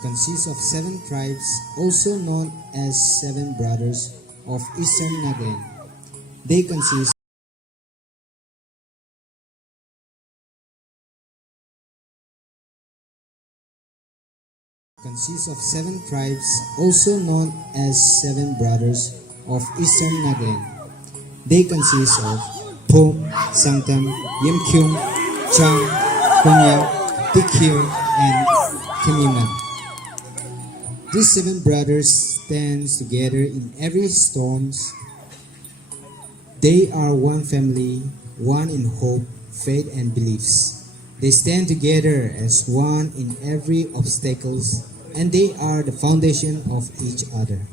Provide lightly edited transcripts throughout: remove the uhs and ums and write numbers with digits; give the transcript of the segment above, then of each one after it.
consists of seven tribes, also known as Seven Brothers of Eastern Nagaland. They consists of seven tribes, also known as Seven Brothers of Eastern Nagaland. They consist of Pom, Sangtam, Yimkyung, Chang, Kunya, Tikil, and Kimiman. These seven brothers stand together in every storms. They are one family, one in hope, faith, and beliefs. They stand together as one in every obstacles, and they are the foundation of each other.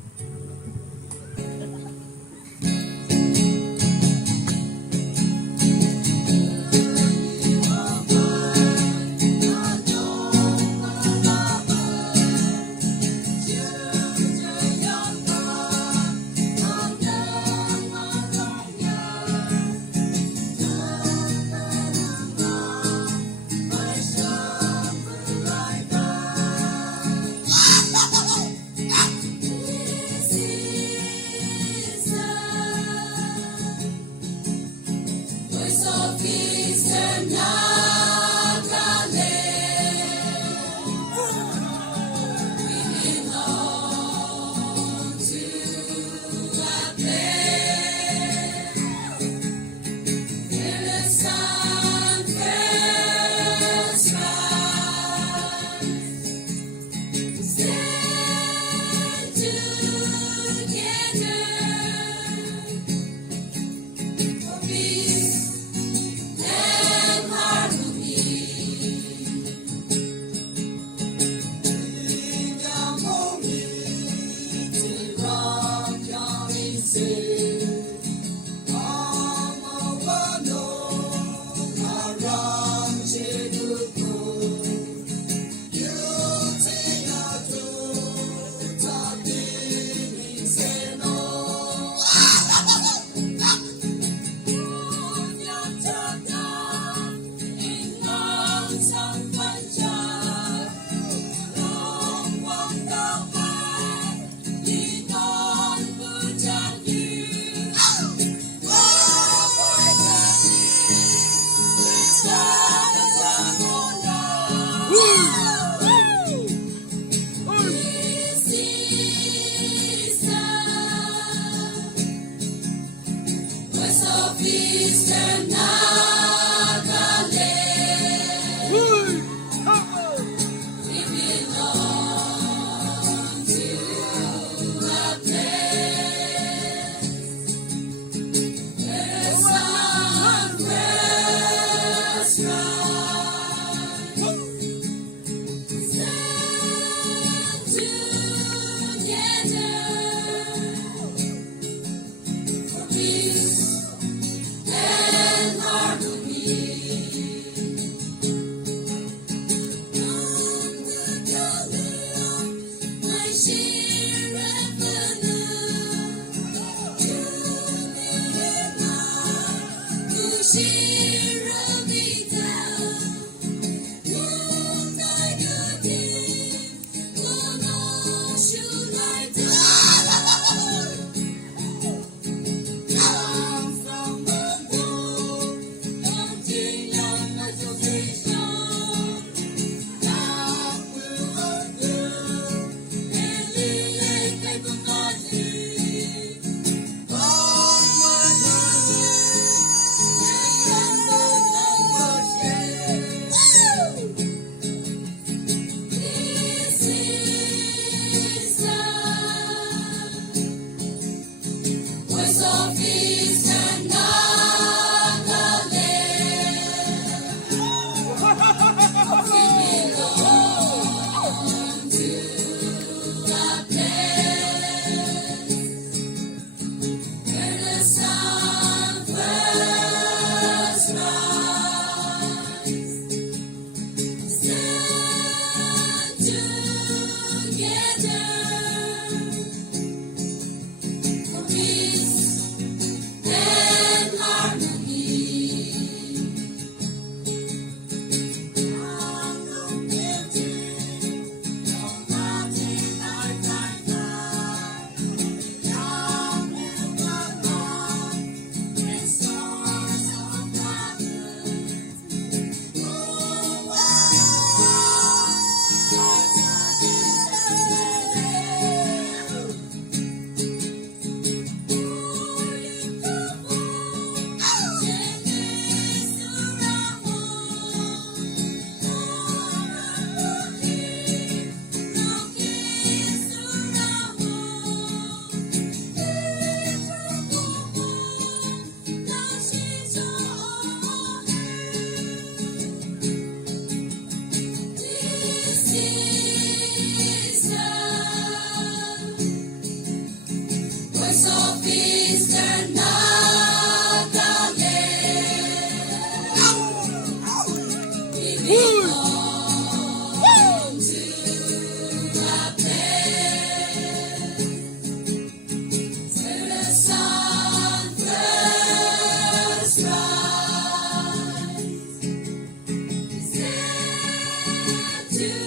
to